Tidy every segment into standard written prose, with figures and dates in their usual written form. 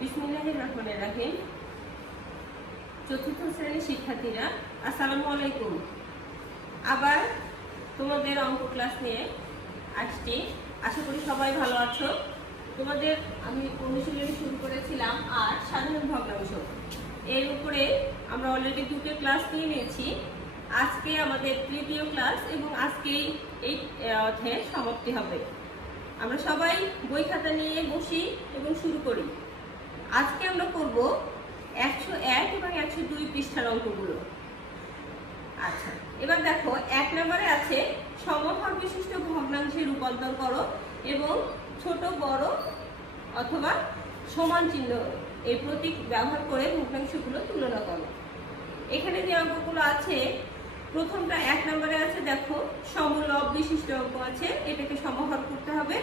বিসমিল্লাহির রহমানির রহিম। চতুর্থ শ্রেণীর শিক্ষার্থীরা আসসালামু আলাইকুম। আবার তোমাদের অঙ্ক ক্লাস নিয়ে আসছি। আশা করি সবাই ভালো আছো। তোমাদের আমি অনুশীলনী শুরু করেছিলাম আর সাধারণ ভগ্নাংশ, এর উপরে আমরা অলরেডি দুটো ক্লাস নিয়ে নিয়েছি। আজকে আমাদের তৃতীয় ক্লাস এবং আজকে এই অধ্যায়ের সমাপ্তি হবে। আমরা সবাই বই খাতা নিয়ে বসি এবং শুরু করি। আজকে আমরা করব 101 এবং 102 পৃষ্ঠার অঙ্কগুলো। আচ্ছা, এবার দেখো 1 নম্বরে আছে সমহর বিশিষ্ট ভগ্নাংশে রূপান্তর করো এবং ছোট বড় অথবা সমান চিহ্ন এই প্রতীক ব্যবহার করে ভগ্নাংশগুলো তুলনা করো। এখানে যে অঙ্কগুলো আছে, প্রথমটা 1 নম্বরে আছে, দেখো সমলব বিশিষ্ট অঙ্ক আছে, এটাকে সমহর করতে হবে।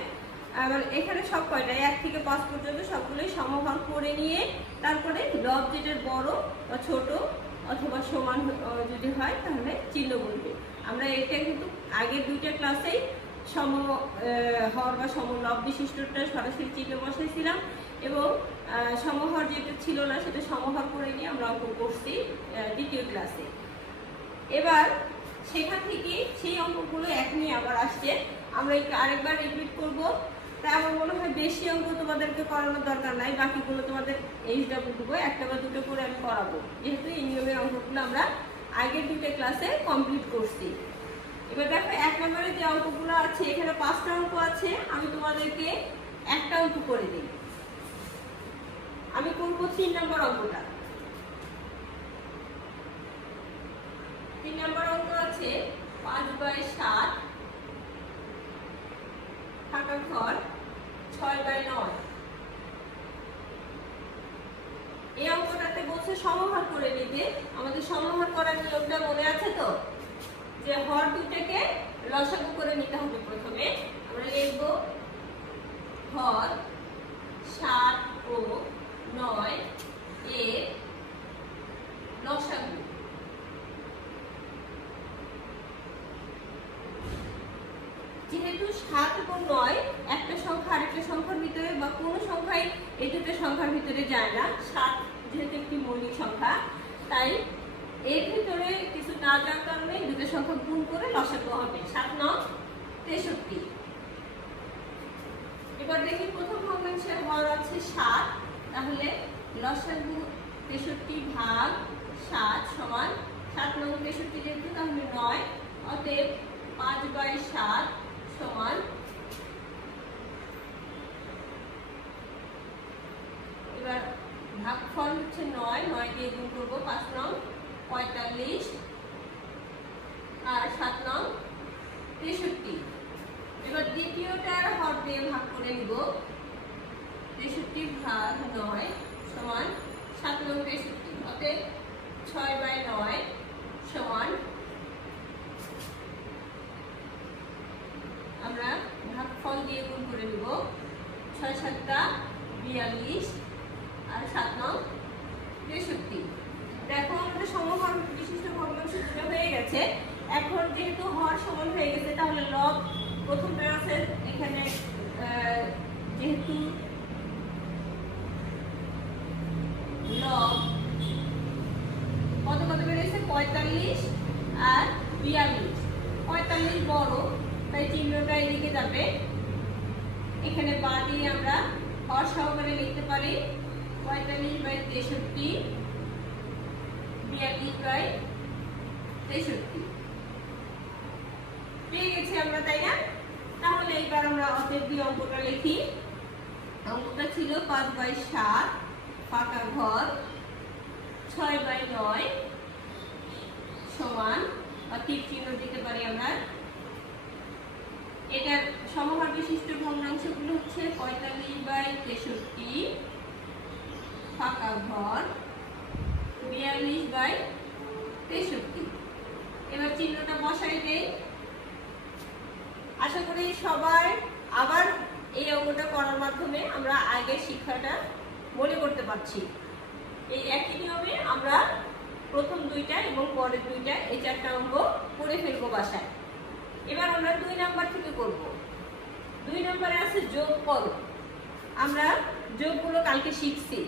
আবার এখানে সব কয়টা 1 থেকে 5 পর্যন্ত সবগুলোই সমহর করে নিয়ে তারপরে লব যেটার বড় বা ছোট অথবা সমান যদি হয় তাহলে চিহ্ন বলবে। আমরা এটা কিন্তু আগের দুইটা ক্লাসেই সমহর বা সমলব বিশিষ্টটা সরাসরি চিহ্ন বসাইছিলাম এবং সমহর যেটা ছিল না সেটা সমহর করে নিয়ে আমরা অঙ্ক করছি দ্বিতীয় ক্লাসে। এবার সেখান থেকে সেই অঙ্কগুলো এক নিয়ে আবার আসছে, আমরা আরেকবার রিপিট করব। তাই আমার মনে হয় বেশি অঙ্ক তোমাদেরকে করানোর দরকার নাই, বাকিগুলো তোমাদের এইচডব্লিউ দেবো, একটা বা দুটো করে আমি করাবো, যেহেতু এই নিয়মের অঙ্কগুলো আমরা আগের দুটো ক্লাসে কমপ্লিট করছি। এবার দেখো 1 নম্বরে যে অঙ্কগুলো আছে, এখানে 5টা অঙ্ক আছে, আমি তোমাদেরকে একটা অঙ্ক করে দিই। আমি করব 3 নম্বর অঙ্কটা। 3 নম্বর অঙ্ক আছে 5/7 ফাঁকা ঘর 6/9। এই অঙ্কটাতে বলছে সমহর করে নিতে। আমাদের সমহর করার নিয়মটা মনে আছে তো, যে হর দুটাকে লসাগু করে নিতে হবে। প্রথমে আমরা লিখব হর 7 ও 9 এর লসাগু। যেহেতু 7 এবং 9 একটা সংখ্যা আরেকটা সংখ্যার ভিতরে বা কোনো সংখ্যাই এই দুটো সংখ্যার ভিতরে যায় না, 7 যেহেতু একটি মৌলিক সংখ্যা, তাই এর ভিতরে কিছু না যাওয়ার কারণে দুটো সংখ্যা গুণ করে লসাগু হবে 7 9 63। এবার দেখি প্রথম ভগ্নাংশের হর আছে 7, তাহলে লসাগু 63 ভাগ 7 সমান 7 9 63 যেহেতু তাহলে 9, অতএব 5/7 সমান, এবার ভাগফল হচ্ছে 9 দিয়ে গুণ করবো, 5 9 45 আর 7 9 63। এবার দ্বিতীয়টার হর দিয়ে ভাগ করে নিব, 63 ভাগ 9 সমান 7 9 63, অতএব 6/9 সমান, আমরা ভাগফল দিয়ে গুণ করে নিব, 6 7 42 আর 7 9 63। দেখো আমাদের সমহর বিশিষ্ট ভগ্নাংশ দুটো হয়ে গেছে। এখন যেহেতু হর সমান হয়ে গেছে, তাহলে লব প্রথমটা আছে এখানে, যেহেতু লব কত কত বেড়েছে 45 আর 42। 45 বড়, তাই চিহ্নটা এদিকে যাবে। এখানে বা দিয়ে আমরা হর সহকারে লিখতে পারি 45/63 42/63 পেয়ে গেছি আমরা, তাই না? তাহলে এবার আমরা অতএব দুই অঙ্কটা লিখি। অঙ্কটা ছিল 5/7 ফাঁকা ঘর 6/9 সমান, বা তীর চিহ্ন দিতে পারি আমরা। এটার সমহর বিশিষ্ট ভগ্নাংশগুলো হচ্ছে 45/63 ফাঁকা ঘর 42/63। এবার চিহ্নটা বসাই দেই। আশা করি সবাই আবার এই অঙ্কটা করার মাধ্যমে আমরা আগের শিক্ষাটা মনে করতে পারছি। এই একই নিয়মে আমরা প্রথম দুইটা এবং পরের দুইটা এই 4টা অঙ্ক করে ফেলবো বাসায়। এবার আমরা 2 নাম্বার থেকে করব। 2 নম্বরে আছে যোগ করো। আমরা যোগগুলো কালকে শিখছি।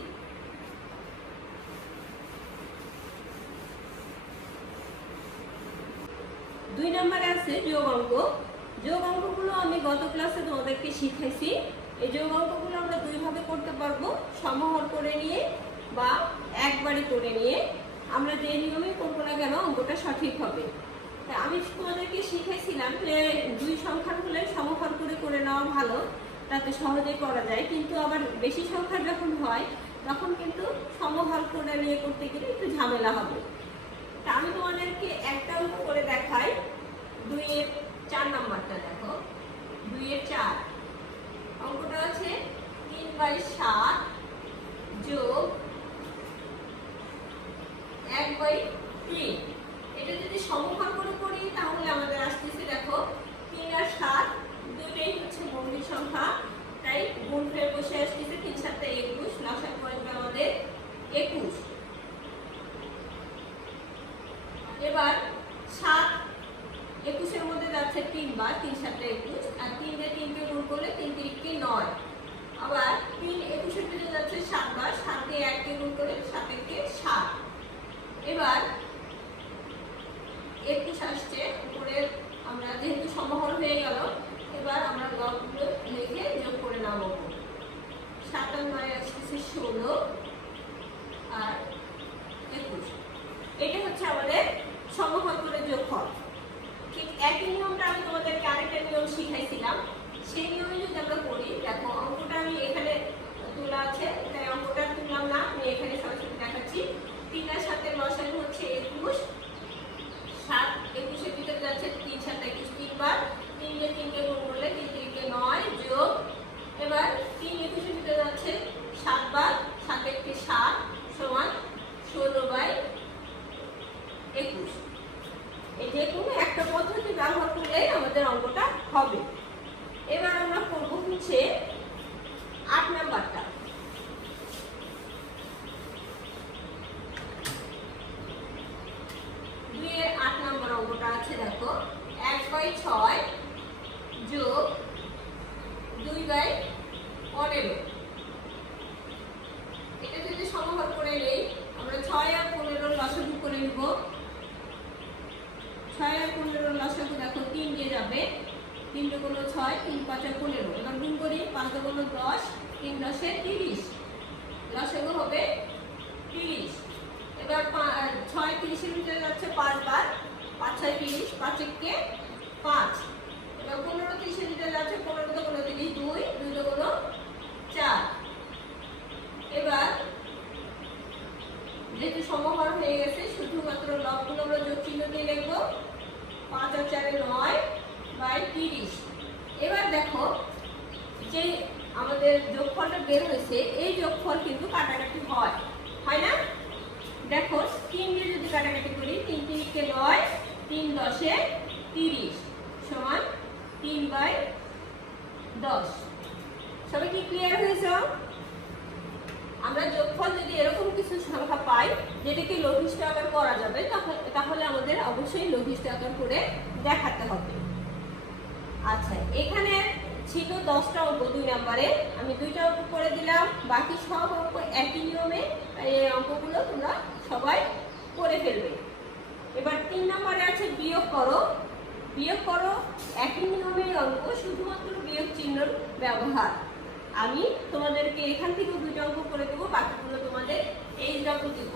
দুই নম্বরে আছে যোগ অঙ্ক। যোগ অঙ্কগুলো আমি গত ক্লাসে তোমাদেরকে শিখাইছি। এই যোগ অঙ্কগুলো আমরা দুইভাবে করতে পারবো, সমহর করে নিয়ে বা একবারই করে নিয়ে। আমরা যে নিয়মে করবো না কেন অঙ্কটা সঠিক হবে। আমি তোমাদেরকে শিখাইছিলাম যে দুই সংখ্যার হলে সমহর করে নেওয়া ভালো, তাতে সহজেই করা যায়। কিন্তু আবার বেশি সংখ্যা যখন হয় তখন কিন্তু সমহর করে নিয়ে করতে গেলে একটু ঝামেলা হবে। তা আমি তোমাদেরকে একটা অঙ্ক করে দেখাই। 2-এর 4 নাম্বারটা দেখো। 2-এর 4 অঙ্কটা আছে 3/7 যোগ 1/3। এটা যদি সমহর করে করি তাহলে আমাদের আসতেছে দেখো 3 আর 7 দুটোই হচ্ছে মৌলিক সংখ্যা, তাই গুণ হয়ে বসে আসতেছে 3 × 7 = 21, লসাগু আসবে আমাদের 21। এবার 7 21-এর মধ্যে যাচ্ছে 3 বার, 3 × 7 = 21, আর 3 দিয়ে 3 কে গুণ করলে 3 × 3 = 9। আবার 3 21-এর মধ্যে যাচ্ছে 7 বার, 7 দিয়ে 1 কে গুণ করলে 7 × 1 = 7। এবার 21 আসছে উপরে, আমরা যেহেতু সমহর হয়ে গেল এবার আমরা লবগুলো লিখে যোগ করে নামাবো। 7 আর 9 আসছে 16 আর 21। এটা হচ্ছে আমাদের সমহর করে যোগফল। ঠিক একই নিয়মটা আমি তোমাদেরকে আরেকটা নিয়ম শিখাইছিলাম, সেই নিয়মে যদি আমরা করি, দেখো অঙ্কটা আমি এখানে তোলা আছে, তাই অঙ্কটা তুললাম না, আমি এখানে সরাসরি দেখাচ্ছি। 3 আর 7 এর লসাগু হচ্ছে 21। 7 21-এর ভিতরে যাচ্ছে 3 × 7 = 21, 3 বার, 3 দিয়ে 3 কে গুণ করলে 3 × 3 = 9 যোগ। এবার 3 21-এর ভিতরে যাচ্ছে 7 বার, 7 × 1 = 7 সমান 16/21। এই যে কোনো একটা পদ্ধতি ব্যবহার করলে আমাদের অঙ্কটা হবে। এবার আমরা করব হচ্ছে 8 নাম্বারটা। 2-এর 8 নাম্বার অঙ্কটা আছে দেখো 1/6 যোগ 2/15। এটা যদি সমহর করে নেই, আমরা 6 আর 15 লসাগু করে নিব। 6 আর 15 লসাগু দেখো 3 দিয়ে যাবে, 3 × 6 3 × 5 = 15। এবার গুণ করি, 5 × 10 3 × 10 = 30, লসাগু হবে 30। এবার 6 30-এর ভিতরে যাচ্ছে 5 বার, 5 × 6 = 30, 5 × 1 = 5। এবার 15 30-এর ভিতরে যাচ্ছে 15 × 2 = 2, 2 × 4। এবার যেহেতু সমহর হয়ে গেছে শুধুমাত্র লবগুলো আমরা যোগ চিহ্ন দিয়ে লিখবো। 5 আর 4 = 9/30। এবার দেখো যে আমাদের যোগফলটা বের হয়েছে, এই যোগফল কিন্তু কাটাকাটি হয় না? দেখো 3 দিয়ে যদি কাটাকাটি করি, 3 × 3 = 9, 3 × 10 = 30 সমান 3/10। সবাই কি ক্লিয়ার হয়েছে? আমরা যোগফল যদি এরকম কিছু সংখ্যা পাই যেটাকে লঘিষ্ঠ আকার করা যাবে, তাহলে আমাদের অবশ্যই লঘিষ্ঠ আকার করে দেখাতে হবে। আচ্ছা, এখানে ছিল 10টা অঙ্ক 2 নম্বরে, আমি 2টা অঙ্ক করে দিলাম, বাকি সব অঙ্ক একই নিয়মে, এই অঙ্কগুলো তোমরা সবাই করে ফেলবে। এবার 3 নম্বরে আছে বিয়োগ করো। বিয়োগ করো একই নিয়মের অঙ্ক, শুধুমাত্র বিয়োগ চিহ্নর ব্যবহার। আমি তোমাদেরকে এখান থেকে 2টা অঙ্ক করে দেবো, বাকিগুলো তোমাদের এই অঙ্ক দেব।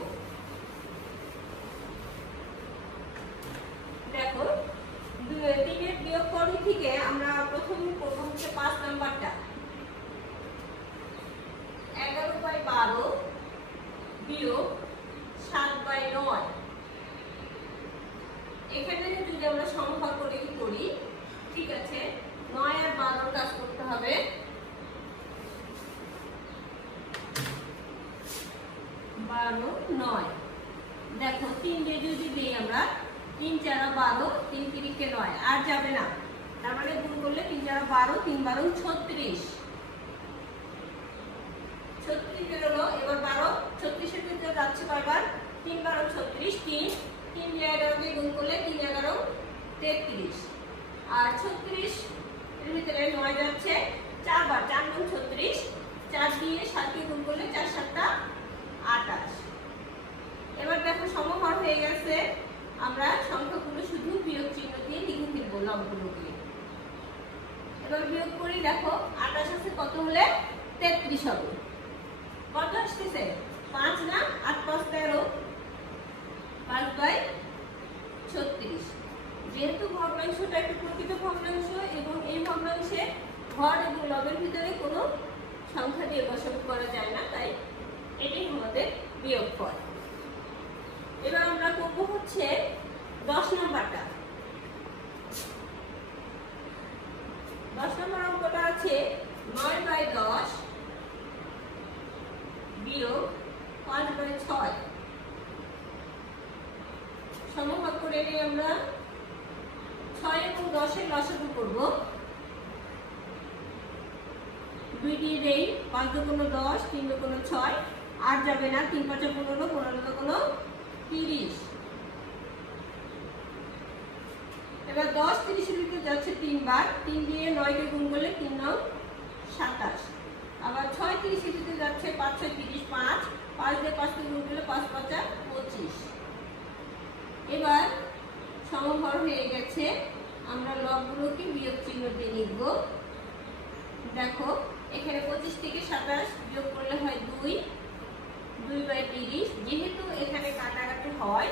দেখো 3-এর বিয়োগ করো থেকে আমরা প্রথম করব হচ্ছে 5 নাম্বারটা। 11/12 বিয়োগ 7/9। এখানে যদি আমরা সমহর করে করি, ঠিক আছে, 9 আর 12 কাজ করতে হবে। 12 9। দেখো 3 দিয়ে যদি দিই আমরা, 3 × 4 = 12, 3 × 3 = 9, আর যাবে না, তার মানে গুণ করলে 3 × 4 = 12, 3 × 12 = 36। 36 বেরোলো। এবার 12 36-এর ভিতরে যাচ্ছে কয়বার, 3 × 12 = 36, 3 দিয়ে 11 দিয়ে গুণ করলে 3 × 11 = 33, আর 36 এর ভিতরে 9 যাচ্ছে 4 বার, 4 × 36 4 দিয়ে 7কে গুণ করলে 4 7টা 28। এবার দেখো সমহর হয়ে গেছে, আমরা সংখ্যাগুলো শুধু বিয়োগ চিহ্ন দিয়ে লিখে ফেলবো লবগুলোকে। এবার বিয়োগ করি, দেখো 28 আছে কত হলে 33 হবে। কত আসতেছে 5 না, 8 5 13, 5/36। যেহেতু ভগ্নাংশটা একটা প্রকৃত ভগ্নাংশ এবং এই ভগ্নাংশে হর এবং লবের ভিতরে কোনো সংখ্যা দিয়ে বসানো করা যায় না, তাই এটাই আমাদের বিয়োগফল। এবার আমরা করব হচ্ছে 10 নম্বরটা। 10 নম্বর অঙ্কটা আছে 9/10 বিয়োগ 5/6। সমভাগ করে নিয়ে আমরা 6 এবং 10 এর লসাগু করব। 2 দিয়ে দেই, 5 দুগুণ 10, 3 দুগুণ 6, 8 যাবে না, 3 5 15, 15 দুগুণ 30। এবার 10 30 এর ভিতরে যাচ্ছে 3 বার, 3 দিয়ে 9 কে গুণ করলে 3 9 27। আবার 6 30 এর ভিতরে যাচ্ছে 5 6 30, 5 5 দিয়ে 5 কে গুণ করলে 5 5 25। এবার সমহর হয়ে গেছে, আমরা লবগুলোকে বিয়োগ চিহ্ন দিয়ে লিখব। দেখো এখানে 25 থেকে 27 বিয়োগ করলে হয় 2, 2/30। যেহেতু এখানে কাটাকাটি হয়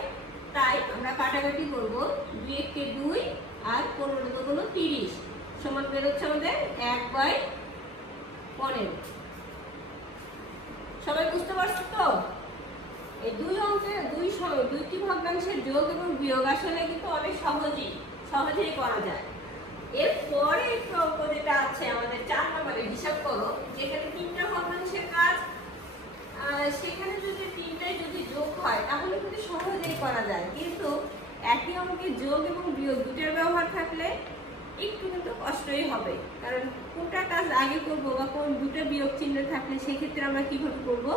তাই আমরা কাটাকাটি করব, 2 কে 2 আর 15 দুগুণ 30 সমান বেরোচ্ছে আমাদের 1/15। সবাই বুঝতে পারছো তো? এই দুই অঙ্কের দুইটি ভগ্নাংশের যোগ এবং বিয়োগ আসলে কিন্তু অনেক সহজেই করা যায়। এরপরে একটু অঙ্ক যেটা আছে আমাদের 4 নম্বরে, হিসাব করো, যেখানে 3টা ভগ্নাংশের কাজ, সেখানে যদি 3টাই যদি যোগ হয় তাহলে কিন্তু সহজেই করা যায়, কিন্তু একই অঙ্কে যোগ এবং বিয়োগ দুটোর ব্যবহার থাকলে একটু কিন্তু কষ্টই হবে, কারণ কোনটা কাজ আগে করব বা কোন দুটো বিয়োগ চিহ্ন থাকলে সেক্ষেত্রে আমরা কিভাবে করব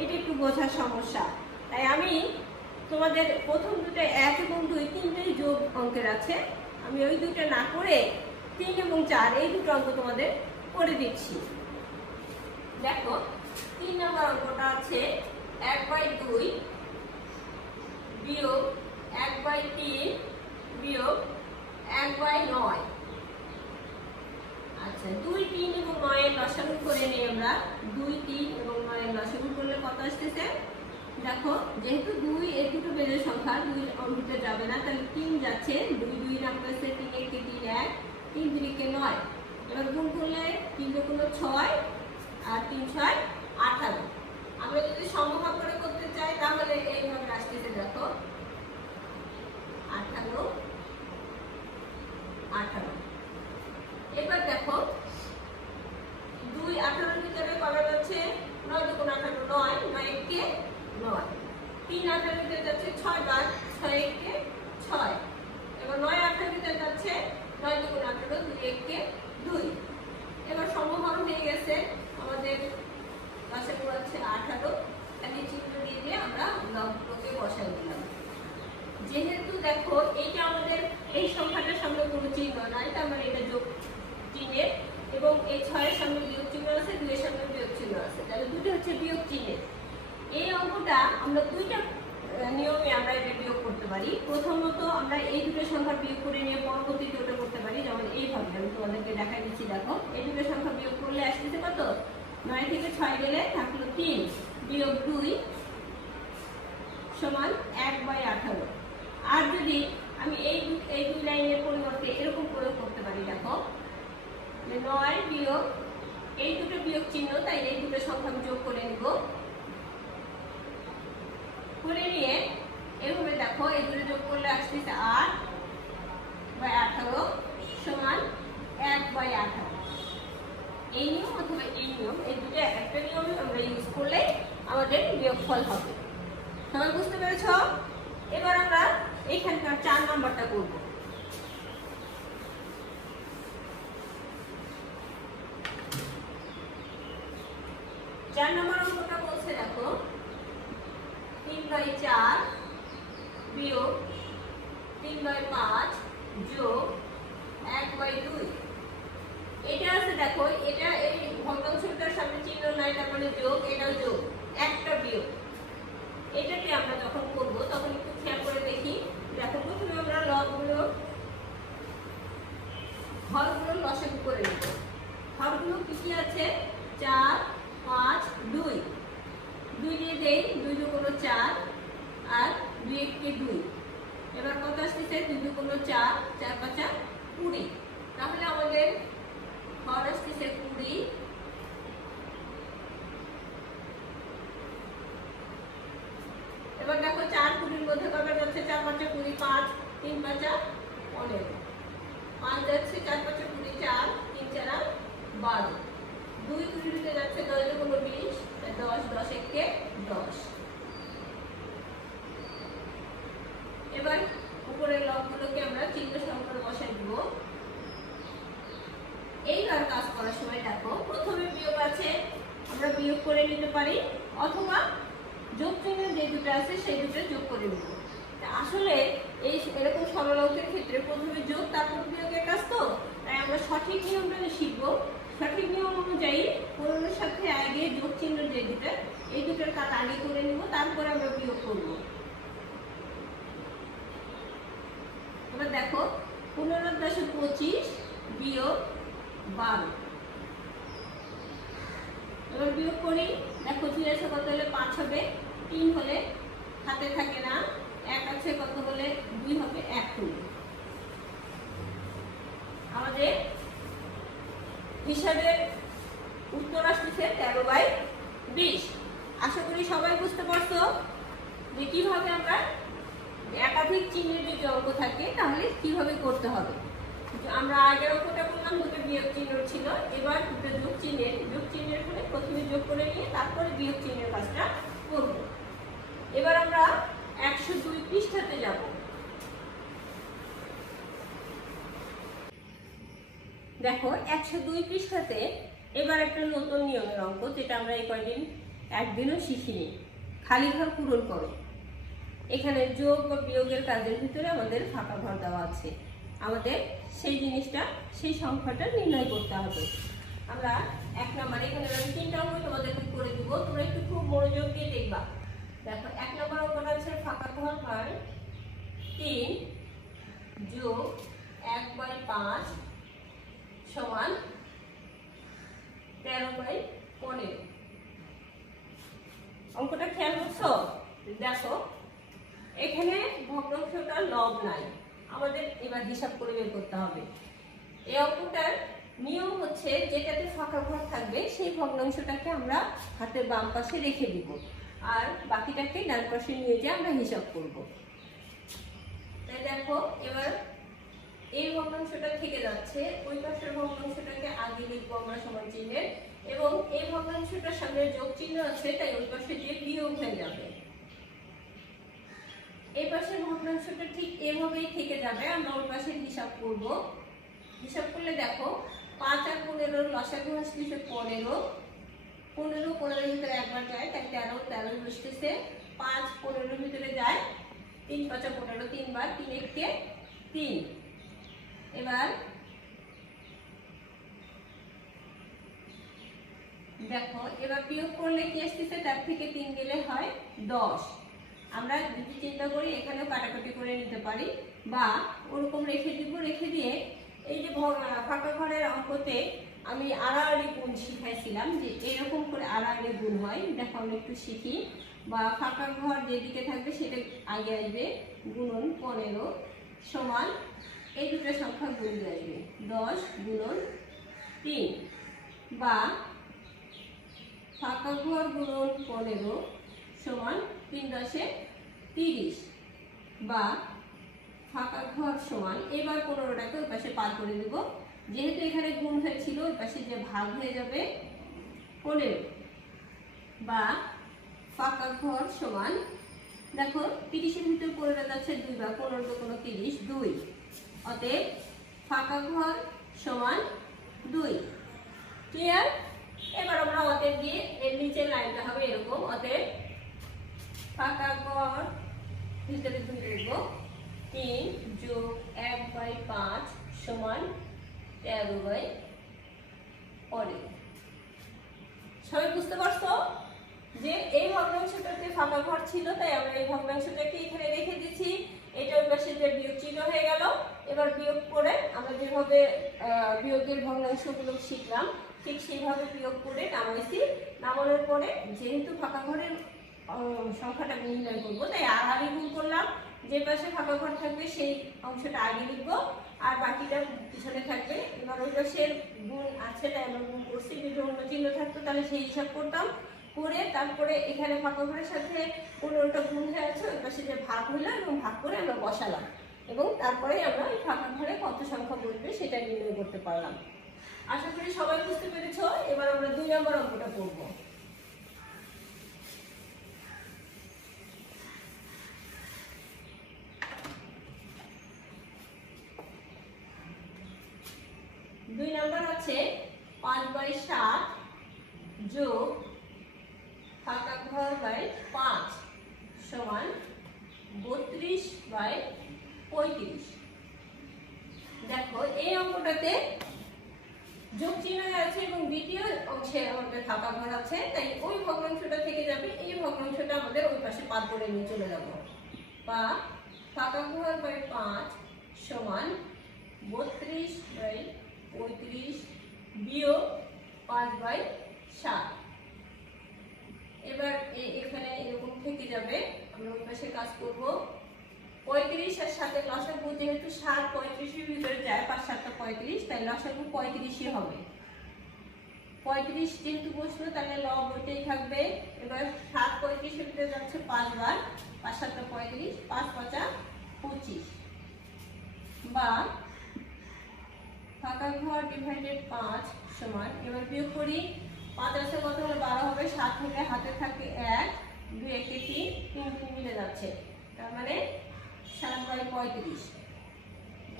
এটা একটু বোঝার সমস্যা। তাই আমি তোমাদের প্রথম দুটো 1 এবং 2 তিনটাই যোগ অঙ্কের আছে, আমি ওই দুটো না করে 3 এবং 4 এই দুটো অঙ্ক তোমাদের করে দিচ্ছি। দেখো 3 নম্বর অঙ্কটা আছে 1/2 বিয়োগ 1/3 বিয়োগ 1/9। আচ্ছা, 2 3 এবং 9 এর লসাগু করে নিই আমরা। 2 3 এবং 9 এর লসাগু করলে কত আসতেছে? দেখো যেহেতু 2 এর দুটো বেজের সংখ্যা, 2 অঙ্কিতে যাবে না, তাহলে 3 যাচ্ছে, 2 2 নামতেছে, 3 1 কে 3 1, 3 3 কে 9। এবার গুণ করলে 3 দুগুণ 6 আর 3 6 18। আমরা যদি সমভাগ করে করতে চাই তাহলে এইভাবে আসতেছে, দেখো 18 18। এবার দেখো 2 18 এর ভিতরে করা যাচ্ছে 9 দুগুণ 18 9, 9 1 কে 9, 3 18 এর ভিতরে যাচ্ছে 6 বার, 6 1 কে 6। এবার 9 18 এর ভিতরে যাচ্ছে 9 দুগুণ 18, 2 1 কে 2। এবার সমহর হয়ে গেছে আমাদের, পাশে পড়ছে 18, তাহলে চিহ্ন দিয়ে আমরা লবগুলোকে বসাই দিলাম। যেহেতু দেখো এইটা আমাদের এই সংখ্যাটার সামনে কোনো চিহ্ন নাই, তার মানে এটা যোগ চিহ্নের, এবং এই 6 এর সামনে বিয়োগ চিহ্ন আছে, 2 এর সামনে বিয়োগ চিহ্ন আছে, তাহলে দুটো হচ্ছে বিয়োগ চিহ্নের। এই অঙ্কটা আমরা দুইটা নিয়মে আমরা এটা বিয়োগ করতে পারি। প্রথমত আমরা এই দুটো সংখ্যা বিয়োগ করে নিয়ে পরবর্তীতে ওটা করতে পারি, যেমন এইভাবে আমি তোমাদেরকে দেখাই দিচ্ছি। দেখো এই দুটো সংখ্যা বিয়োগ করলে আসতেছে কত? 9 থেকে 6 গেলে থাকলো 3 বিয়োগ 2 সমান 1/18। আর যদি আমি এই দুই লাইনের পরিবর্তে এরকম করে করতে পারি, দেখো 9 বিয়োগ এই দুটো বিয়োগ চিহ্ন, তাই এই দুটো সংখ্যা আমি যোগ করে নিব। করে নিয়ে এভাবে দেখো এই দুটো যোগ করলে আসতেছে 8/18 সমান 1/18। এই নিয়ম অথবা এই নিয়ম, এই দুটো একটা নিয়মই আমরা ইউজ করলে আমাদের বিয়োগফল হবে। সবাই বুঝতে পেরেছ? এবার আমরা এইখানকার 4 নাম্বারটা করব। 4 নম্বর অঙ্কটা বলছে, দেখো 3/4 বিয়োগ 3/5 যোগ 1/2। এটা আছে, দেখো এটা এই ভগ্নাংশটার সামনে চিহ্ন নাই সেই 2 দুগুণ 4 আর 2 এককে 2। এবার কত আসতেছে 2 দুগুণ 4, 4 পাঁচা 20। তাহলে আমাদের হর আসতেছে 20। এবার দেখো 4 20 মধ্যে কটা যাচ্ছে, 4 পাঁচা 20, 5 3 পাঁচা 15, 5 যাচ্ছে 4 পাঁচা 20, 4 3 4 12, 2 20 ভিতরে যাচ্ছে 10 দুগুণ 20, 10 10 একে 10। এবার উপরের লবগুলোকে আমরা চিহ্ন সহকারে বসাই দিব। এইবার কাজ করার সময় দেখো প্রথমে বিয়োগ আছে, আমরা বিয়োগ করে নিতে পারি, অথবা যোগ চিহ্ন যে দুটো আছে সেই দুটো যোগ করে নেব। আসলে এই এরকম সরল অঙ্কের ক্ষেত্রে প্রথমে যোগ তারপর বিয়োগের কাজ, তো তাই আমরা সঠিক নিয়মটা শিখবো। সঠিক নিয়ম অনুযায়ী 15 সাথে আগে যোগ চিহ্ন যে দুটো, এই দুটোর কাজ আগে করে নিব, তারপরে আমরা বিয়োগ করব। এবার দেখো 15-25 বিয়োগ 12। এবার বিয়োগ করি, দেখো 2 আছে কত হলে 5 হবে, 3 হলে হাতে থাকে না, 1 আছে কত হলে 2 হবে, 1 হলে আমাদের হিসাবের উত্তর আসতেছে 13/20। আশা করি সবাই বুঝতে পারছো যে কিভাবে আমরা একাধিক চিহ্নের যদি অঙ্ক থাকে তাহলে কিভাবে করতে হবে। আমরা আগের অঙ্কটা করলাম দুটো বিয়োগ চিহ্ন ছিল, এবার দুটো যোগ চিহ্নের ফলে প্রথমে যোগ করে নিয়ে তারপরে বিয়োগ চিহ্নের কাজটা করব। এবার আমরা 102 পৃষ্ঠাতে যাব। দেখো 102 পৃষ্ঠাতে এবার একটা নতুন নিয়মের অঙ্ক, যেটা আমরা এই কয়দিন একদিনও শিখিনি। খালি ঘর পূরণ করো। এখানে যোগ বা বিয়োগের কাজের ভিতরে আমাদের ফাঁকা ঘর দেওয়া আছে, আমাদের সেই জিনিসটা সেই সংখ্যাটা নির্ণয় করতে হবে। আমরা 1 নম্বর, এখানে আমি 3টা অঙ্ক তোমাদেরকে করে দিব, তোমরা একটু খুব মনোযোগ দিয়ে দেখবা। দেখো 1 নম্বর অঙ্কটা হচ্ছে ফাঁকা ঘর মান 3 যোগ 1/5 সমান 13/15। অঙ্কটা খেয়াল করছো? দেখো এখানে ভগ্নাংশটা লব নাই, আমাদের এবার হিসাব করে বের করতে হবে। এই অঙ্কটার নিয়ম হচ্ছে যেটাতে ফাঁকা ঘর থাকবে সেই ভগ্নাংশটাকে আমরা হাতের বাম পাশে রেখে দিব, আর বাকিটাকে ডান পাশে নিয়ে যেয়ে আমরা হিসাব করব। তাই দেখো এবার এই ভগ্নাংশটা থেকে যাচ্ছে, ওই পাশের ভগ্নাংশটাকে আগে লিখবো আমরা সমান চিহ্নের, এবং এই ভগ্নাংশটার সামনে যোগ চিহ্ন আছে তাই ওই পাশে দিয়ে বিয়োগ হয়ে যাবে। এই পাশের ভগ্নাংশটা ঠিক এভাবেই থেকে যাবে, আমরা ওই পাশের হিসাব করব। হিসাব করলে দেখো 5 আর 15 লসাগু আসতেছে 15, 15 ভিতরে একবার যায় তাই 13 বসতেছে, 5 15 ভিতরে যায় 3 5 15, 3 বার, 3 1 3। এবার দেখো এবার বিয়োগ করলে কি আসতেছে, তার থেকে 3 গেলে হয় 10। আমরা যদি চিন্তা করি এখানেও কাটাকাটি করে নিতে পারি, বা ওরকম রেখে দিব। রেখে দিয়ে এই যে ফাঁকা ঘরের অঙ্কতে আমি আড়াআড়ি গুণ শিখাইছিলাম, যে এরকম করে আড়াআড়ি গুণ হয়। দেখো আমরা একটু শিখি। বা ফাঁকা ঘর যেদিকে থাকবে সেটা আগে আসবে, গুণন 15 সমান এই দুটো সংখ্যা গুণ দিয়ে আসবে 10 গুণন 3, বা ফাঁকা ঘর গুণন 15 সমান 3 10 30, বা ফাঁকা ঘর সমান, এবার 15টাকে ওই পাশে পার করে দেব, যেহেতু এখানে গুণ হয়েছিল ওই পাশে যে ভাগ হয়ে যাবে 15, বা ফাঁকা ঘর সমান, দেখো 30-এর ভিতরে 15 যাচ্ছে 2 বার, 15 দুগুণ 30 2, অতএব ফাঁকা ঘর সমান 2। ক্লিয়ার? এবার আমরা অতএব দিয়ে এর নিচের লাইনটা হবে এরকম, অতএব ফাঁকা ঘর ভিতরে 2 লিখব, 3 যোগ 1/5 সমান 13/15। সবাই বুঝতে পারছো যে এই ভগ্নাংশটাতে ফাঁকা ঘর ছিল তাই আমরা এই ভগ্নাংশটাকে এখানে রেখে দিয়েছি, এটা ওই পাশে যে বিয়োগ চিহ্ন হয়ে গেল। এবার বিয়োগ করে আমরা যেভাবে বিয়োগের ভগ্নাংশগুলো শিখলাম ঠিক সেইভাবে বিয়োগ করে নামাইছি। নামানোর পরে যেহেতু ফাঁকা ঘরের সংখ্যাটা নির্ণয় করবো, তাই আগে গুণ করলাম। যে পাশে ফাঁকা ঘর থাকবে সেই অংশটা আগে লিখবো, আর বাকিটা পিছনে থাকবে। এবার ওই পাশের গুণ আছে তাই আমরা গুণ করছি, যদি অন্য চিহ্ন থাকতো তাহলে সেই হিসাব করতাম, করে তারপরে এখানে ফাঁকা ঘরের সাথে 15টা গুণ হয়ে আছে, ওই পাশে যে ভাগ হইলো এবং ভাগ করে আমরা বসালাম, এবং তারপরে আমরা ওই ফাঁকা ঘরে কত সংখ্যা বসবে সেটা নির্ণয় করতে পারলাম। আশা করি সবাই বুঝতে পেরেছো। এবার আমরা 2 নম্বর অঙ্কটা করব। দুই নম্বর হচ্ছে 5/7 যোগ ফাঁকা ঘর বাই 5 সমান 32/35। দেখো এই অঙ্কটাতে যোগ চিহ্ন আছে এবং দ্বিতীয় অংশে আমাদের ফাঁকা ঘর আছে, তাই ওই ভগ্নাংশটা থেকে যাবে, এই ভগ্নাংশটা আমাদের ওই পাশে পার করে নিয়ে চলে যাব। বা ফাঁকা ঘর বাই 5 সমান 32/35 বিয়োগ 5/7। এবার এখানে এরকম থেকে যাবে, আমরা ওই পাশে কাজ করব। 35 এর সাথে লসাগু, যেহেতু 7 35 এর ভিতরে যায়, 5 7 35, তাই লসাগু 35ই হবে। 35 যেহেতু বসলো তাহলে লব ওইটাই থাকবে। এবার 7 35 এর ভিতরে যাচ্ছে 5 বার, 5 7 35, 5 5 25। বা ফাঁকা ঘর ডিভাইডেড 5 সমান, এবার বিয়োগ করি, 5 আছে কত হলে 12 হবে, 7 থেকে হাতে থাকে 1, 2 1 3, 3 3 মিলে যাচ্ছে, তার মানে 7/35।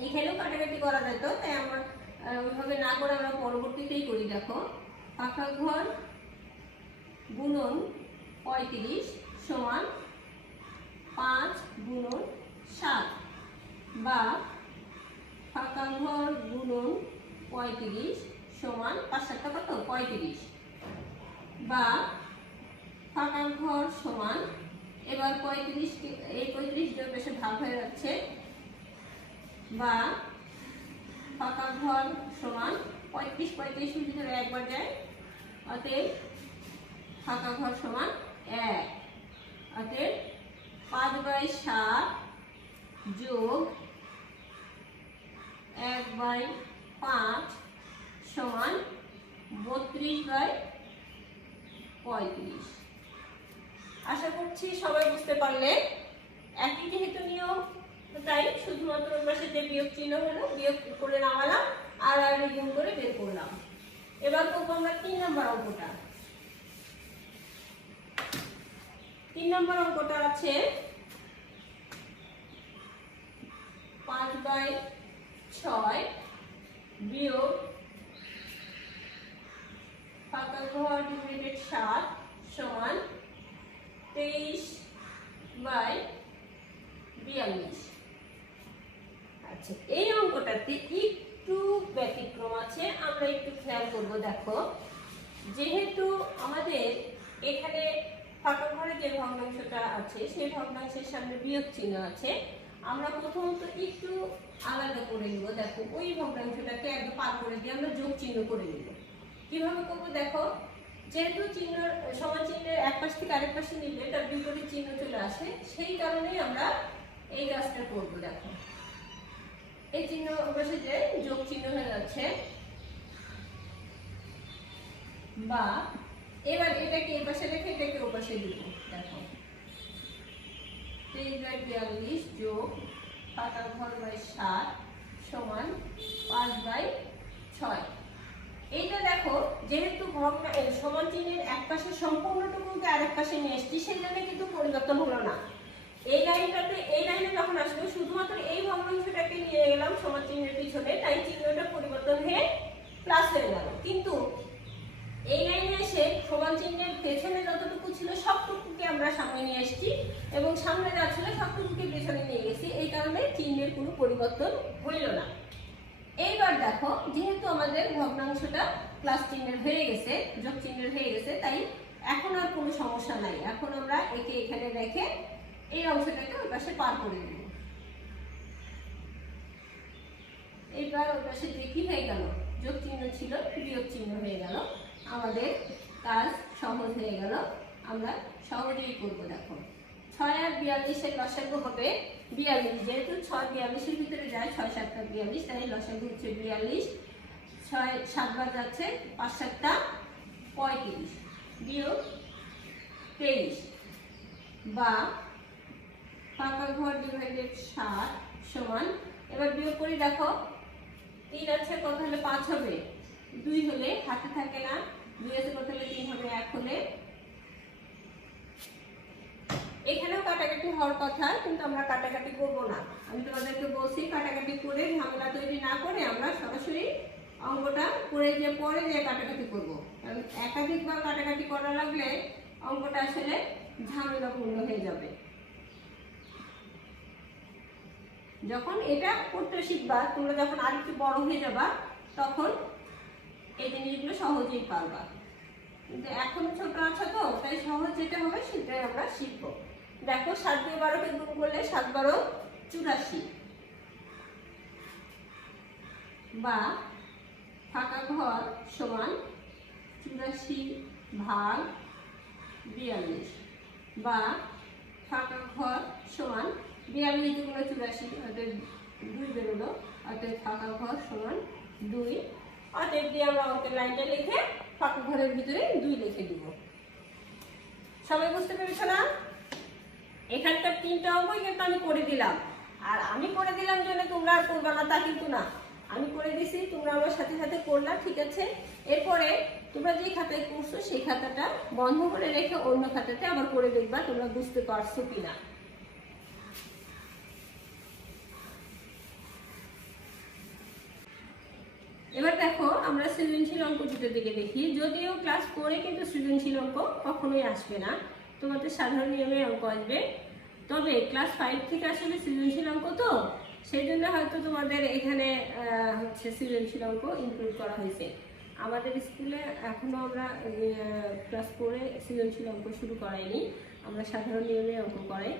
এখানেও কাটাকাটি করা যেত, তাই আমরা ওইভাবে না করে আমরা পরবর্তীতেই করি। দেখো ফাঁকা ঘর গুণন 35 সমান 5 গুণন 7। বা ফাঁকা ঘর গুণন 35 সমান 5 7 কত 35। বা ফাঁকা ঘর সমান, এবার 35 এই 35 যে বেশি ভাগ হয়ে যাচ্ছে। বা ফাঁকা ঘর সমান 35 35 এর ভিতরে একবার যায়, অতএব ফাঁকা ঘর সমান 1। অতএব 5/7 যোগ 1/5 সমান 32/35। আশা করছি সবাই বুঝতে পারলে। একই যেহেতু নিয়ম, তাই শুধুমাত্র পাশে যে বিয়োগ চিহ্ন হলো বিয়োগ করে নামালাম, আর আগে গুণ করে বের করলাম। এবার করবো আমরা 3 নম্বর অঙ্কটা। 3 নম্বর অঙ্কটা আছে 5/6 বিয়োগ ফাঁকা ঘর ডিভাইডেড 7 সমান 23/42। আচ্ছা, এই অঙ্কটাতে একটু ব্যতিক্রম আছে, আমরা একটু খেয়াল করব। দেখো যেহেতু আমাদের এখানে ফাঁকা ঘরে যে ভগ্নাংশটা আছে সেই ভগ্নাংশের সামনে বিয়োগ চিহ্ন আছে, আমরা প্রথমত একটু আলাদা করে নিব। দেখো ওই ভগ্নাংশটাকে একদম পার করে দিয়ে আমরা যোগ চিহ্ন করে নিব। কিভাবে করবো দেখো, যেহেতু চিহ্ন সমান চিহ্নের এক পাশ থেকে আরেক পাশে নিলে তার বিপরীত চিহ্ন চলে আসে, সেই কারণেই আমরা এই কাজটা করবো। দেখো এই চিহ্ন পাশে যে যোগ চিহ্ন হয়ে যাচ্ছে। বা এবার এটাকে এই পাশে রেখে এটাকে ও পাশে দিব। দেখো 23/42 যোগ ফাঁকা ঘর বাই 7 সমান 5/6। এইটা দেখো যেহেতু সমান চিহ্নের এক পাশে সম্পূর্ণটুকুকে আরেক পাশে নিয়ে এসেছি, সেই জন্য কিন্তু পরিবর্তন হলো না। এই লাইনটাতে এই লাইনে যখন আসবে শুধুমাত্র এই ভগ্নাংশটাকে নিয়ে গেলাম সমান চিহ্নের পিছনে, তাই চিহ্নটা পরিবর্তন হয়ে প্লাস হয়ে গেল। কিন্তু এই লাইনে এসে সমান চিহ্নের পেছনে যতটুকু ছিল সবটুকুকে আমরা সামনে নিয়ে এসেছি, এবং সামনে যা ছিল সবটুকুকে পেছনে নিয়ে গেছি, এই কারণে চিহ্নের কোনো পরিবর্তন হইল না। এইবার দেখো যেহেতু আমাদের ভগ্নাংশটা প্লাস চিহ্নের হয়ে গেছে, যোগ চিহ্নের হয়ে গেছে, তাই এখন আর কোনো সমস্যা নাই। এখন আমরা একে এখানে রেখে এই অংশটাকে ওই পাশে পার করে দেব। এইবার ওই পাশে যে কি হয়ে গেল, যোগ চিহ্ন ছিল বিয়োগ চিহ্ন হয়ে গেল, আমাদের কাজ সহজ হয়ে গেল। আমরা সহজেই করবো। দেখো 6 আর 42-এর লসাগু হবে 42, যেহেতু 6 42-এর ভিতরে যায়, 6 7 42, তাই লসাগু হচ্ছে 42। 6 7 বার যাচ্ছে, 5 7 35 বিয়োগ 23 বা ফাঁকা ঘর ডিভাইডেড 7 সমান, এবার বিয়োগ করি। দেখো 3 আছে, কত হলে 5 হবে, 2 হলে হাতে থাকে না, 2 আছে কত হলে 3 হবে, 1 হলে। এখানেও কাটাকাটি হওয়ার কথা, কিন্তু আমরা কাটাকাটি করব না। আমি তোমাদেরকে বলছি কাটাকাটি করে ঝামেলা তৈরি না করে আমরা সরাসরি অঙ্কটা করে যে পরে যে কাটাকাটি করব, কারণ একাধিকবার কাটাকাটি করা লাগলে অঙ্কটা আসলে ঝামেলাপূর্ণ হয়ে যাবে। যখন এটা করতে শিখবা, তোমরা যখন আরেকটু বড় হয়ে যাবা, তখন এই জিনিসগুলো সহজেই পারবা, কিন্তু এখন ছোট আছো তো, তাই সহজ যেটা হবে সেটাই আমরা শিখবো। দেখো 7 দিয়ে 12-কে গুণ করলে 7 12 84 বা ফাঁকা ঘর সমান 84 ভাগ 42 বা ফাঁকা ঘর সমান 42 গুণ 84, অর্থাৎ 2 বেরোলো, অর্থাৎ ফাঁকা ঘর সমান 2। অতএব দিয়ে আমরা অঙ্কের লাইনটা লিখে ফাঁকা ঘরের ভিতরে 2 লিখে দিব। সবাই বুঝতে পেরেছো না? এখানকার 3টা অঙ্কই কিন্তু আমি করে দিলাম, আর আমি করে দিলাম জন্য তোমরা আর করবা না তা কিন্তু না, আমি করে দিছি, তোমরা আমার সাথে সাথে করলা, ঠিক আছে। এরপরে তোমরা যে খাতায় করছো সেই খাতাটা বন্ধ করে রেখে অন্য খাতাতে আবার করে দেখবা তোমরা বুঝতে পারছো কিনা। এবার দেখো আমরা সৃজনশীল অঙ্ক দুটোর দিকে দেখি। যদিও ক্লাস 4-এ কিন্তু সৃজনশীল অঙ্ক কখনোই আসবে না, তোমাদের সাধারণ নিয়মে অঙ্ক আসবে। তবে ক্লাস 5 থেকে আসলে সৃজনশীল অঙ্ক, তো সেই জন্য হয়তো তোমাদের এখানে হচ্ছে সৃজনশীল অঙ্ক ইনক্লুড করা হয়েছে। আমাদের স্কুলে এখনো আমরা ক্লাস 4-এ সৃজনশীল অঙ্ক শুরু করাইনি, আমরা সাধারণ নিয়মে অঙ্ক করাই।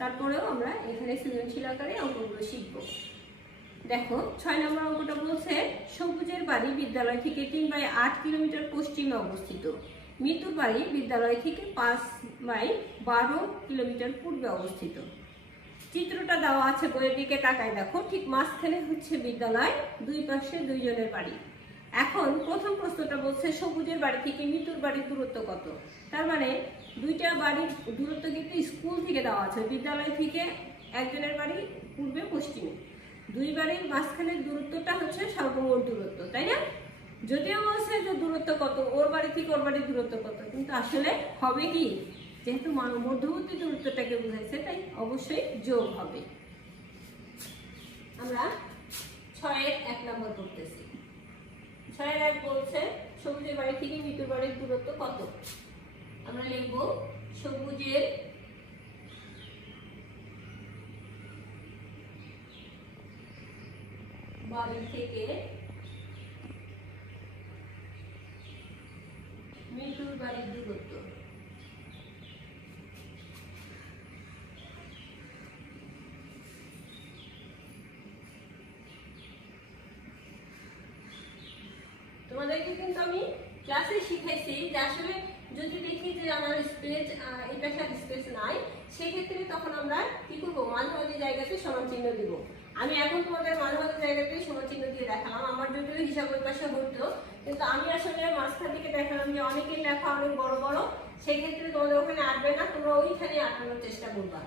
তারপরেও আমরা এখানে সৃজনশীল আকারে অঙ্কগুলো শিখবো। দেখো 6 নম্বর অঙ্কটা বলছে, সবুজের বাড়ি বিদ্যালয় থেকে 3/8 কিলোমিটার পশ্চিমে অবস্থিত, মিতুর বাড়ি বিদ্যালয় থেকে 5/12 কিলোমিটার পূর্বে অবস্থিত। চিত্রটা দেওয়া আছে, বইয়ের দিকে তাকায় দেখো, ঠিক মাঝখানে হচ্ছে বিদ্যালয়, দুই পাশে 2 জনের বাড়ি। এখন প্রথম প্রশ্নটা বলছে সবুজের বাড়ি থেকে মিতুর বাড়ির দূরত্ব কত। তার মানে দুইটা বাড়ির দূরত্ব কিন্তু স্কুল থেকে দেওয়া আছে, বিদ্যালয় থেকে একজনের বাড়ি পূর্বে পশ্চিমে, 2 বাড়ির মাঝখানের দূরত্বটা হচ্ছে সর্বমোট দূরত্ব, তাই না? যদিও বলছে যে দূরত্ব কত, ওর বাড়ি থেকে ওর বাড়ির দূরত্ব কত, কিন্তু আসলে হবে কি, যেহেতু মধ্যবর্তী দূরত্বটাকে বোঝাইছে তাই অবশ্যই যোগ হবে। আমরা 6-এর 1 নম্বর করতেছি। 6-এর 1 বলছে সবুজের বাড়ি থেকে মিতুর বাড়ির দূরত্ব কত। আমরা লিখব সবুজের বাড়ি থেকে মিতুর বাড়ির দূরত্ব। তোমাদেরকে কিন্তু আমি ক্লাসে শিখাইছি যে আসলে যদি দেখি যে আমার স্পেস এটা সাথে স্পেস নাই, সেক্ষেত্রে তখন আমরা কি করবো, মাঝামাঝি জায়গাতে সমান চিহ্ন দিব। আমি এখন তোমাদের মাঝামাঝি জায়গাতে সমান চিহ্ন দিয়ে দেখালাম, আমার যদিও হিসাব ওই পাশে হতো, কিন্তু আমি আসলে মাঝখান থেকে দেখালাম যে অনেকেই লেখা অনেক বড় বড়, সেক্ষেত্রে তোমাদের ওখানে আটবে না, তোমরা ওইখানে আটানোর চেষ্টা করবা।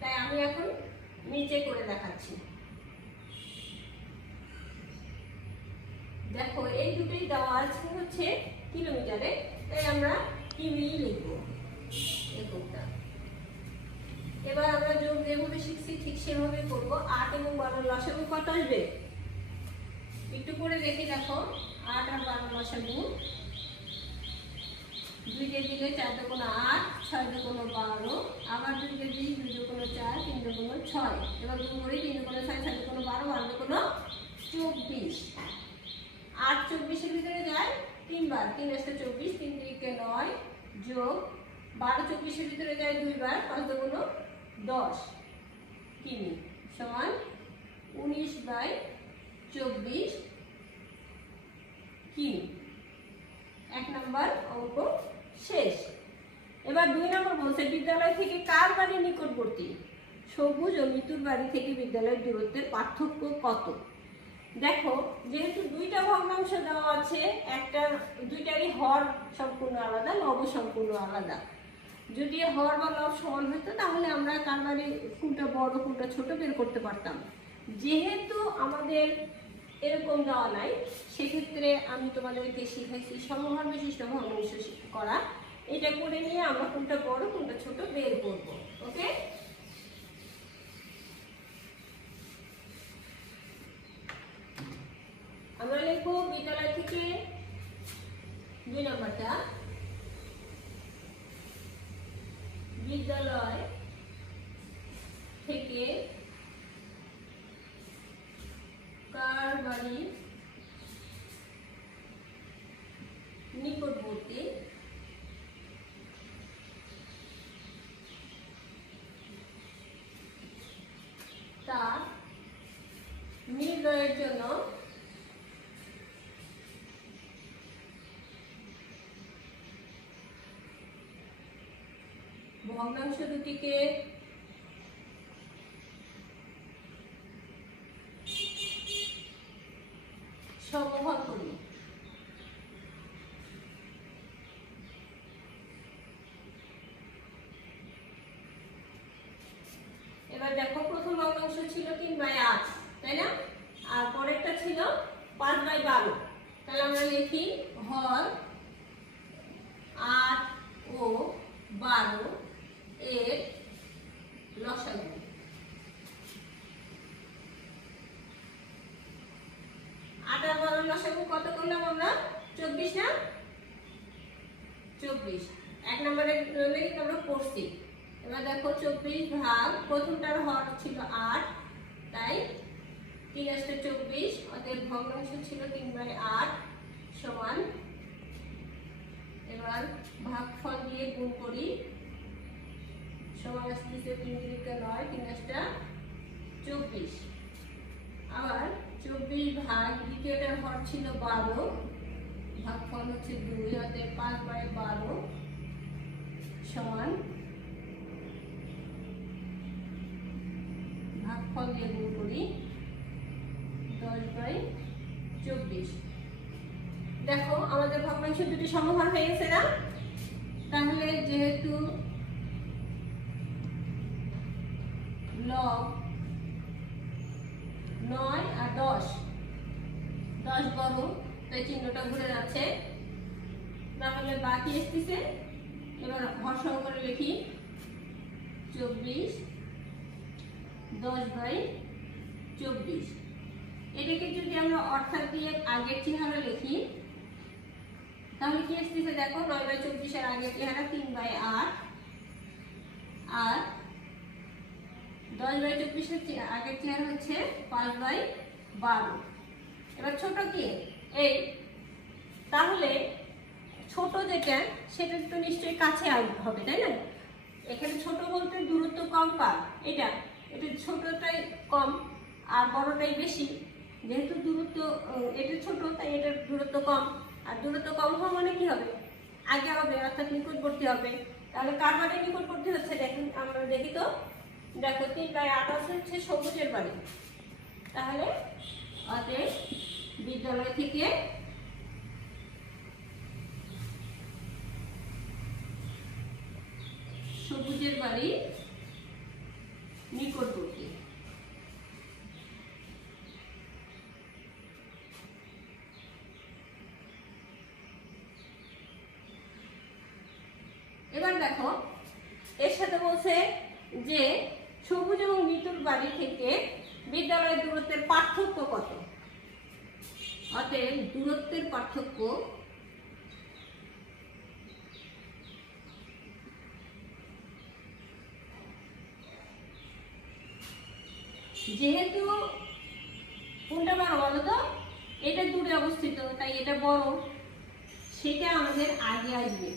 তাই আমি এখন নিচে করে দেখাচ্ছি। দেখো এই দুটোই দেওয়া আছে হচ্ছে কিলোমিটারে, তাই আমরা কিমি লিখব এককটা। এবার আমরা যোগ যেভাবে শিখছি ঠিক সেভাবে করব। 8 এবং 12 লসাগু কত আসবে একটু করে দেখি। দেখো 8 আর 12 লসাগু, 2 কে দিলে 4 দুগুণ 8, 6 দুগুণ 12, আবার 2 কে দিই 2 দুগুণ 4, 3 দুগুণ 6, এবার গুণ করি 3 দুগুণ 6, 6 দুগুণ 12, 12 দুগুণ 24। 8 24-এর ভিতরে যায় 3 বার, 3 আসতে 24, 3 3 9, যোগ 12 24-এর ভিতরে যায় 2 বার, 5 দুগুণ 10 কিমি সমান 19/24 কিমি। 1 নম্বর অঙ্ক শেষ। এবার 2 নম্বর বলছে বিদ্যালয় থেকে কার বাড়ি নিকটবর্তী? সবুজ ও মিতুর বাড়ি থেকে বিদ্যালয়ের দূরত্বের পার্থক্য কত? দেখো, যেহেতু দুইটা ভগ্নাংশ দেওয়া আছে, দুইটারই হর সম্পূর্ণ আলাদা, লব সম্পূর্ণ আলাদা। যদি হর বা লব সমান হতো তাহলে আমরা কার বাড়ি কোনটা বড় কোনটা ছোট বের করতে পারতাম। যেহেতু আমাদের এরকম দেওয়া নাই, সেক্ষেত্রে আমি তোমাদেরকে শিখাইছি সমহর বিশিষ্ট ভগ্নাংশ করা। এটা করে নিয়ে আমরা কোনটা বড় কোনটা ছোট বের করব। ওকে, আমরা লিখবো বিদ্যালয় থেকে 2 নম্বরটা, বিদ্যালয় থেকে কার বাড়ি নিকটবর্তী তা নির্ণয়ের জন্য ভগ্নাংশ দুটিকে সমহর করি। এবার দেখো, প্রথম ভগ্নাংশ ছিল 3/8, তাই না? আর পরেরটা ছিল 5/12। তাহলে আমরা লিখি হর 8 ও 12 এর লসাগু। 8 আর 12 লসাগু কত করলাম আমরা? 24 না? 24 এক নম্বরের কিন্তু আমরা পড়ছি। এবার দেখো 24 ভাগ, প্রথমটার হর ছিল 8, তাই 3 × 24, অতএব ভগ্নাংশ ছিল 3/8 সমান। এবার ভাগফল দিয়ে গুণ করি, সমান আসতেছে 3 × 9, 3 × 24। আবার 24 ভাগ, দ্বিতীয়টার হর ছিল 12, ভাগফল হচ্ছে 2, অতএব 5/12 সমান, ভাগফল দিয়ে গুণ করি 10/24। দেখো, আমাদের ভগ্নাংশ দুটি সমহর হয়ে গেছে না? তাহলে যেহেতু লব 9 আর 10 বড়, তাই চিহ্নটা ঘুরে যাচ্ছে, তাহলে বাকি আসতেছে। এবার হর সহকারে লিখি 24 10/24। এটাকে যদি আমরা অর্থাৎ দিয়ে আগের চেহারা লিখি তাহলে কি আসতেছে? দেখো, 9/24 এর আগের চেহারা 3/8, আর 10/24 এর আগের চেহারা হচ্ছে 5/12। এবার ছোট কি? এই, তাহলে ছোট যেটা সেটা তো নিশ্চয়ই কাছে হবে, তাই না? এখানে ছোট বলতে দূরত্ব কম কার? এটা ছোটটাই কম আর বড়টাই বেশি। যেহেতু দূরত্ব এটা ছোট, তাই এটার দূরত্ব কম, আর দূরত্ব কম হওয়া মানে কি হবে? আগে হবে, অর্থাৎ নিকটবর্তী হবে। তাহলে কার বাড়ি নিকটবর্তী হচ্ছে? দেখুন, আমরা দেখি তো। দেখো, 3/8 হচ্ছে সবুজের বাড়ি। তাহলে অতএব বিদ্যালয় থেকে সবুজের বাড়ি নিকটবর্তী। এবার দেখো, এর সাথে বলছে যে সবুজ এবং মিতুর বাড়ি থেকে বিদ্যালয়ের দূরত্বের পার্থক্য কত? অতএব দূরত্বের পার্থক্য যেহেতু কোনটা বড় বলো তো? এটা দূরে অবস্থিত, তাই এটা বড়, সেটা আমাদের আগে আসবে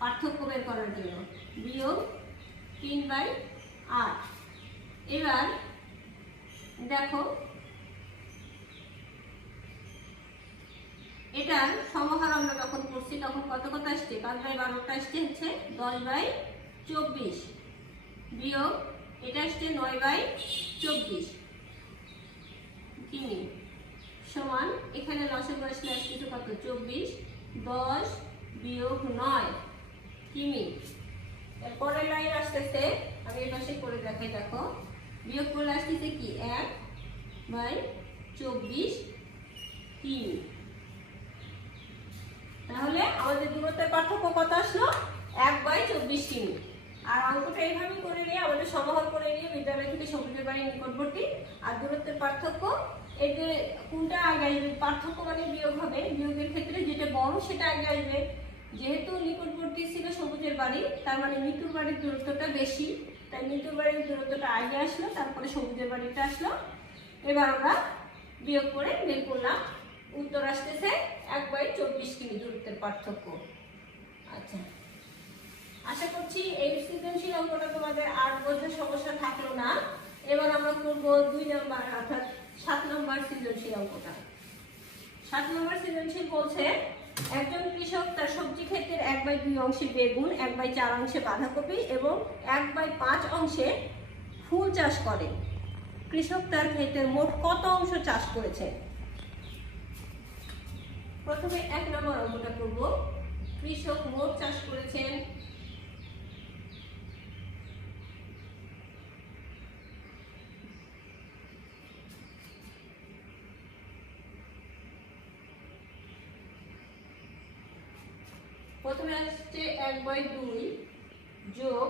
পার্থক্য বের করার জন্য। বিয়োগ 3/8। এবার দেখো, এটার সমাহার আমরা যখন করছি তখন কত কত আসছে, 5/12টা আসছে হচ্ছে 10/24 বিয়োগ এটা আসছে 9/24 কিমি সমান এখানে লসাগু আসলে আসছে কত 24, 10 বিয়োগ 9 কিমি। পরের লাইন আসতেছে, আমি এই পাশে করে দেখাই, দেখো বিয়োগ করলে আসতেছে কি 1/24 কিমি। তাহলে আমাদের দূরত্বের পার্থক্য কত আসলো 1/24 কিমি। আর অঙ্কটা এইভাবে করে নিয়ে আমাদের সমাহার করে নিয়ে বিদ্যালয় থেকে সবুজের বাড়ির নিকটবর্তী আর দূরত্বের পার্থক্য, এই যে কোনটা আগে আসবে, পার্থক্য মানে বিয়োগ হবে, বিয়োগের ক্ষেত্রে যেটা বড় সেটা আগে আসবে। যেহেতু নিকটবর্তী ছিল সবুজের বাড়ি, তার মানে মিতুর বাড়ির দূরত্বটা বেশি, তাই মিতুর বাড়ির দূরত্বটা আগে আসলো, তারপরে সবুজের বাড়িটা আসলো। এবার আমরা বিয়োগ করে বের করলাম, উত্তর আসতেছে 1/24 কিমি দূরত্বের পার্থক্য। আচ্ছা, আশা করছি এই সৃজনশীল অঙ্কটা তোমাদের আর বোঝার সমস্যা থাকলো না। এবার আমরা করব 2 নম্বর অর্থাৎ 7 নম্বর সৃজনশীল অঙ্কটা। 7 নম্বর সৃজনশীল বলছে একজন কৃষক তার সবজি ক্ষেতের 1/2 অংশে বেগুন, 1/4 অংশে বাঁধাকপি এবং 1/5 অংশে ফুল চাষ করে। কৃষক তার ক্ষেতের মোট কত অংশ চাষ করেছে? প্রথমে 1 নম্বর অঙ্কটা করব। কৃষক মোট চাষ করেছেন প্রথমে আসছে 1/2 যোগ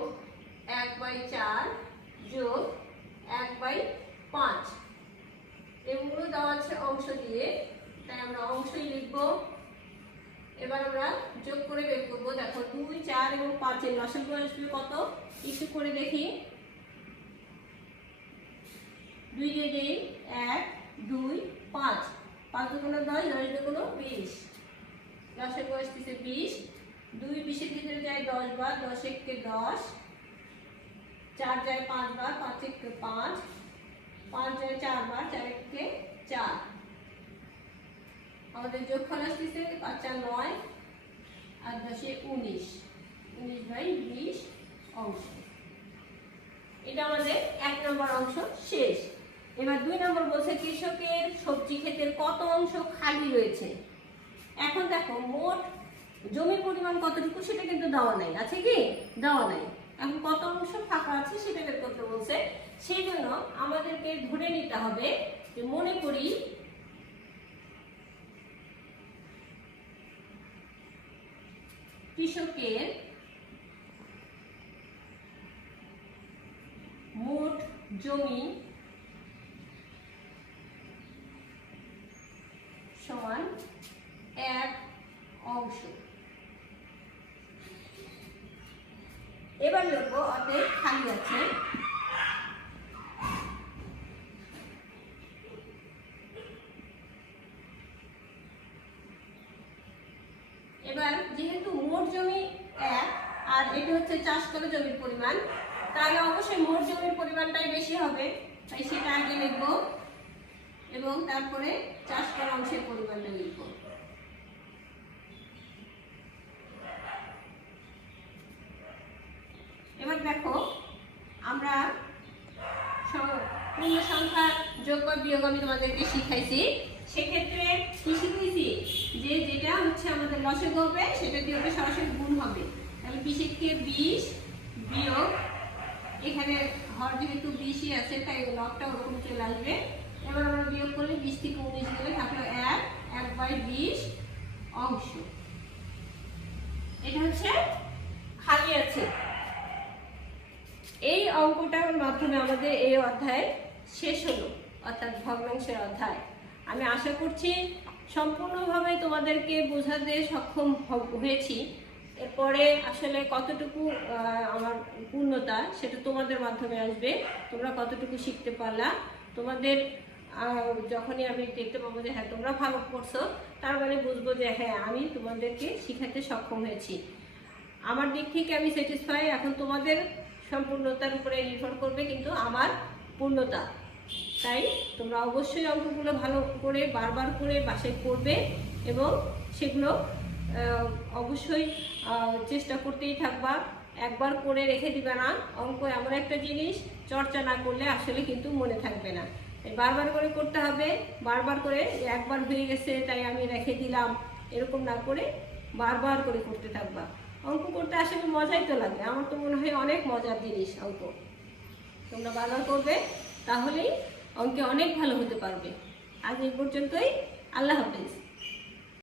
1/4 যোগ 1/5, এগুলো দেওয়া আছে অংশ দিয়ে, তাই আমরা অংশই লিখব। এবার আমরা যোগ করে বের করবো। দেখো 2, 4 এবং 5 এর লসাগু আসবে কত, একটু করে দেখি। 2 দিয়ে দেই 1, 2, 5, 5 দুগুণ 10, 10 দুগুণ 20, লসাগু আসতেছে 20। 2 20-এর ভিতরে যায় 10 বার, 10 একে 10, 4 যায় 5 বার, 5 একে 5, 5 যায় 4 বার, 4 একে 4। আমাদের যোগফল আসতেছে 5 4 9 আর 10 19, 19/20 অংশ। এটা আমাদের 1 নম্বর অংশ শেষ। এবার 2 নম্বর বলছে কৃষকের সবজি ক্ষেতের কত অংশ খালি রয়েছে। এখন দেখো মোট জমির পরিমাণ কতটুকু সেটা কিন্তু দেওয়া নাই, আছে কি দেওয়া নাই। এখন কত অংশ ফাঁকা আছে সেটা বের করতে বলছে। সেই জন্য আমাদেরকে ধরে নিতে হবে যে মনে করি কৃষকের মোট জমি সমান 1 অংশ। এবার লিখবো অতএব খালি আছে এবার যেহেতু মোট জমি 1 আর এটা হচ্ছে চাষ করা জমির পরিমাণ, তাহলে অবশ্যই মোট জমির পরিমাণটাই বেশি হবে, তাই সেটা আগে লিখবো এবং তারপরে চাষ করা অংশের পরিমাণটা লিখবো। এবার দেখো আমরা পূর্ণ সংখ্যা যোগ বা বিয়োগ আমি তোমাদেরকে শিখাইছি। সেক্ষেত্রে কি শিখেছি যে যেটা হচ্ছে আমাদের লসাগু হবে সেটা দিয়ে হবে সরাসরি গুণ হবে। তাহলে 20 কে 20 বিয়োগ, এখানে হর যেহেতু 20ই আছে তাই লবটা ওরকম চলে আসবে। এবার আমরা বিয়োগ করলে 20 থেকে 19 গেলে থাকলো 1/20 অংশ। এটা হচ্ছে খালি আছে। এই অঙ্কটার মাধ্যমে আমাদের এই অধ্যায় শেষ হলো, অর্থাৎ ভগ্নাংশের অধ্যায়। আমি আশা করছি সম্পূর্ণভাবে তোমাদেরকে বোঝাতে সক্ষম হয়েছি। এরপরে আসলে কতটুকু আমার পূর্ণতা সেটা তোমাদের মাধ্যমে আসবে, তোমরা কতটুকু শিখতে পারলা। তোমাদের যখনই আমি দেখতে পাবো যে হ্যাঁ তোমরা ভালো করছো, তার মানে বুঝবো যে হ্যাঁ আমি তোমাদেরকে শিখাতে সক্ষম হয়েছি। আমার দিক থেকে আমি স্যাটিসফাই। এখন তোমাদের সম্পূর্ণতার উপরে নির্ভর করবে কিন্তু আমার পূর্ণতা। তাই তোমরা অবশ্যই অঙ্কগুলো ভালো করে বারবার করে বাসায় করবে এবং সেগুলো অবশ্যই চেষ্টা করতেই থাকবা। একবার করে রেখে দিবে না। অঙ্ক এমন একটা জিনিস, চর্চা না করলে আসলে কিন্তু মনে থাকবে না। বারবার করে করতে হবে। বারবার করে একবার হয়ে গেছে তাই আমি রেখে দিলাম, এরকম না করে বারবার করে করতে থাকবা। অঙ্ক করতে আসলে মজাই তো লাগে। আমার তো মনে হয় অনেক মজার জিনিস অঙ্ক। তোমরা বারবার করবে, তাহলেই অঙ্কে অনেক ভালো হতে পারবে। আজ এই পর্যন্তই। আল্লাহ হাফেজ।